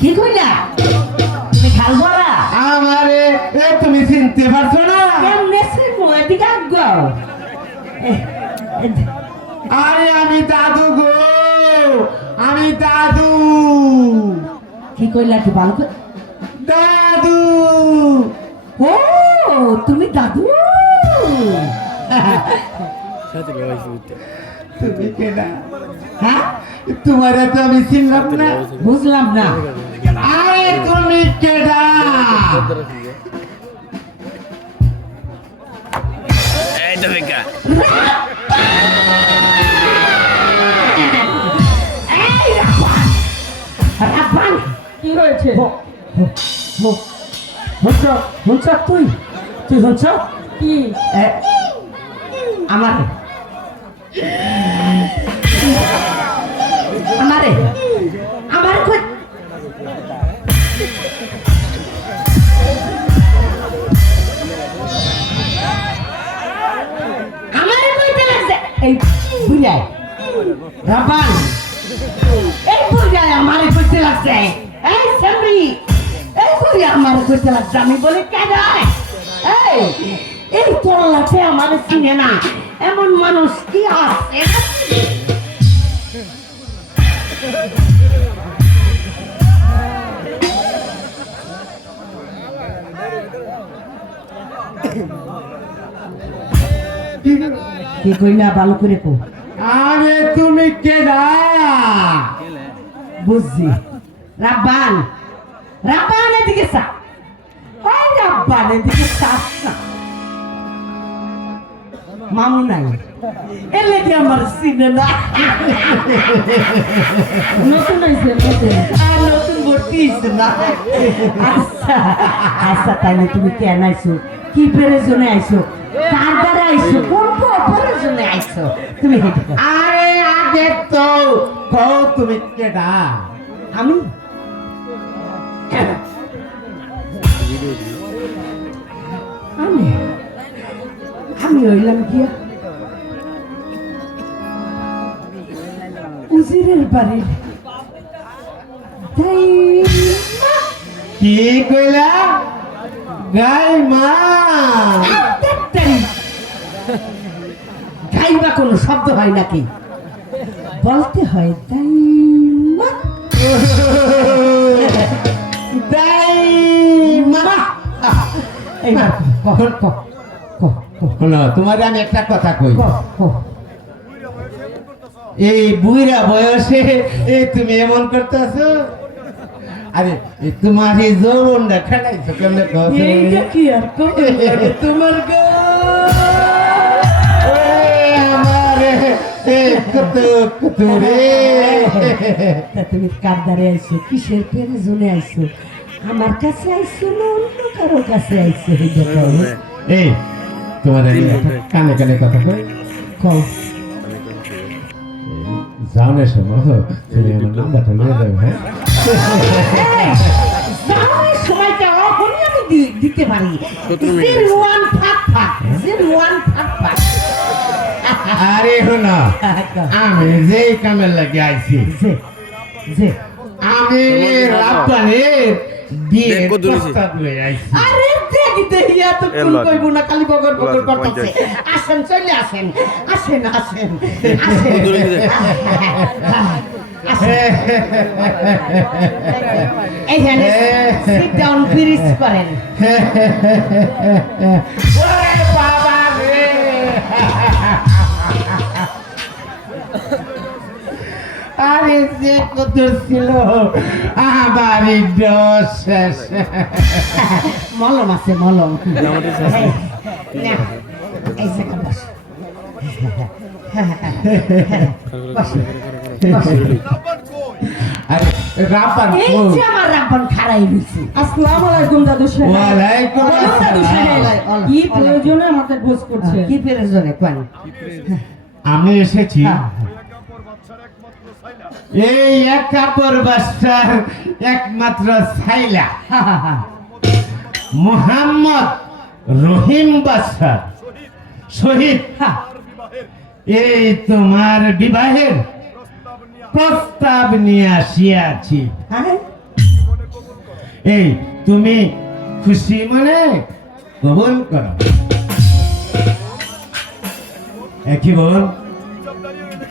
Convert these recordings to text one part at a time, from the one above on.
কি কইলা? তুমি খাল বড়া আমারে এ তুমি চিনতে পারছ না? কেমনে এদিকে আগাও আরে আমি দাদু গো আমি দাদু। কি কইলা কি ভালো দাদু। ও তুমি দাদু। তুমি কেনা হ্যাঁ? তোমার তো আমি চিনলাম না। বুঝলাম না। তুমি কেডা এইটা দেখা এই রাপান রাপান কি হয়েছে হচ্ছ হচ্ছ তুই তুই হচ্ছ কি আমার আমারে আমার এই বুঝাই। রাপান এই বুঝাই আমারে লাগছে। এই সামরি, এই বুঝাই আমারে লাগছে। আমি বলি কেন এই এই তল্লাতে আমারে চিনে না। এমন মানুষ কি আছে? কি কইলা? ভালো করে কো আরে তুমি কে না বুঝছি। রাব্বান। রাব্বান এদিকে সা রাব্বান এদিকে সা। মামু নাই। এলে কি আমার সিনে না নতুন হয়েছে নতুন। আর নতুন ভর্তি হইছে না। আচ্ছা আচ্ছা তাইলে তুমি কেন আইছো? কি পেরেজনে আইছো? কার দ্বারা আইছো? কোন পেরেজনে আইছো? তুমি আরে আগে তো কও তুমি কেডা? আমি? আমি? আমি হইলাম কি উজিরের বাড়ির তাই কি কইলা গাই মা গাইবা কোনো শব্দ হয় নাকি বলতে হয় তাই মা। দাই মা এইবার ক, ক, ক, ক, ক, শোনো তোমার আমি একটা কথা কই। এই বুইরা বয়সে এই তুমি এমন করতেছো? আরে তোমার এই যৌবনটা খেলাইছো কেমনে তোমার তুমি কার দ্বারে আইছো কিসের পেরে জনে আইছো? আমার কাছে আইছো না অন্য কারও কাছে আইছো? এই একটা কানে কানে কথা কই কও। যাওনের সময় তুমি আমার নাম্বারটা নিয়ে যাবে হ্যাঁ? সময়টা আমি দিতে পারি। জিরো ওয়ান ফাট ফাট জিরো ওয়ান ফাট ফাট আরে শোনো আমি যেই কামের লাগে আইছি। যে যে। আমি রাব্বানের? প্রস্তাব লই আইছি। আরে দেখি দেখি এত এর কইব না খালি বগর বগর করতেছে আসেন চলে আসেন। আসেন আসেন আসেন। এইখানে সিট ডাউন ফিরিস করেন। আরে যে কত ছিল ডস শেষ মলম আছে মলম। আমি এসেছি। হ্যাঁ, এই এক কাপড় একমাত্র ছাইলা মোহাম্মদ রহিম বাস্টার শহীদ। এই তোমার বিবাহের প্রস্তাব নিয়ে আসিয়াছি। হ্যাঁ? এই তুমি খুশি মনে কবুল করো। একই বল।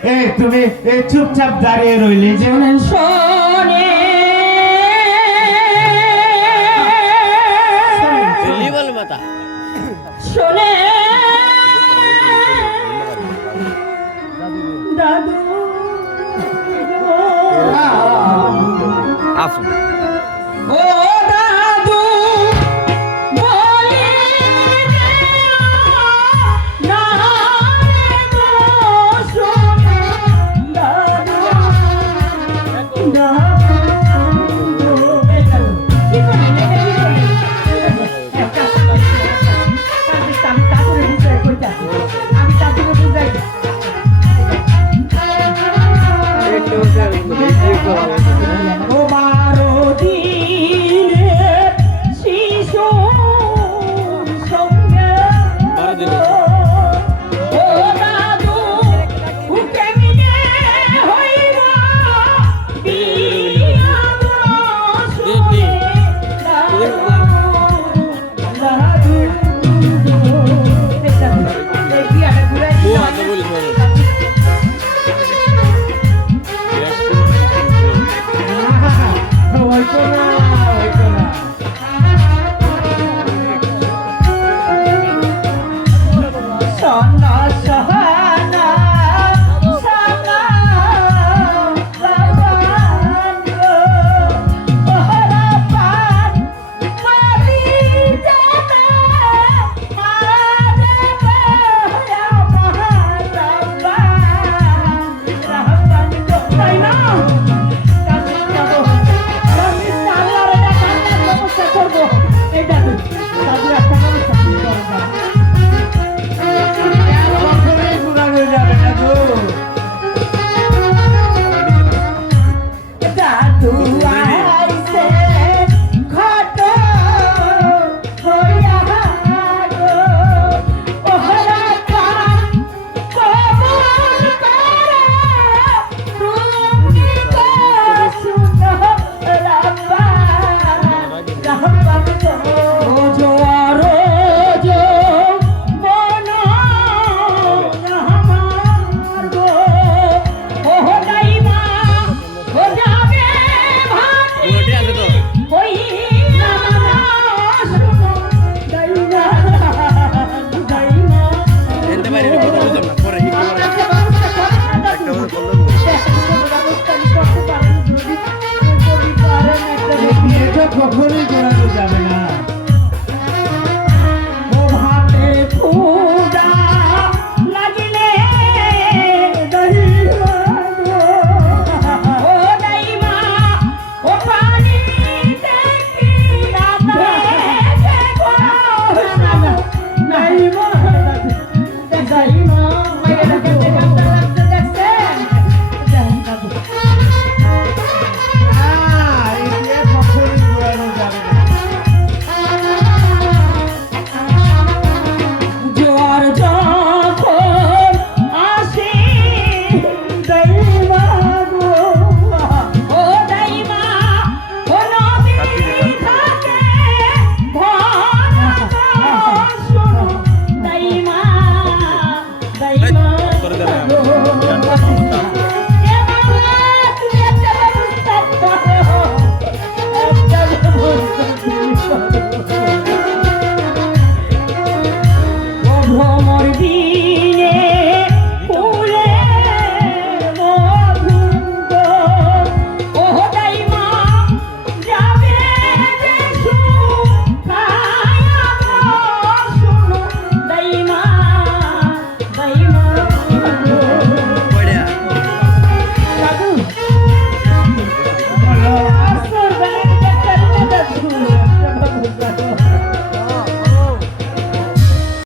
এ তুমি এ চুপচাপ দাঁড়িয়ে রইলে যে Oh! শোনে। দাদু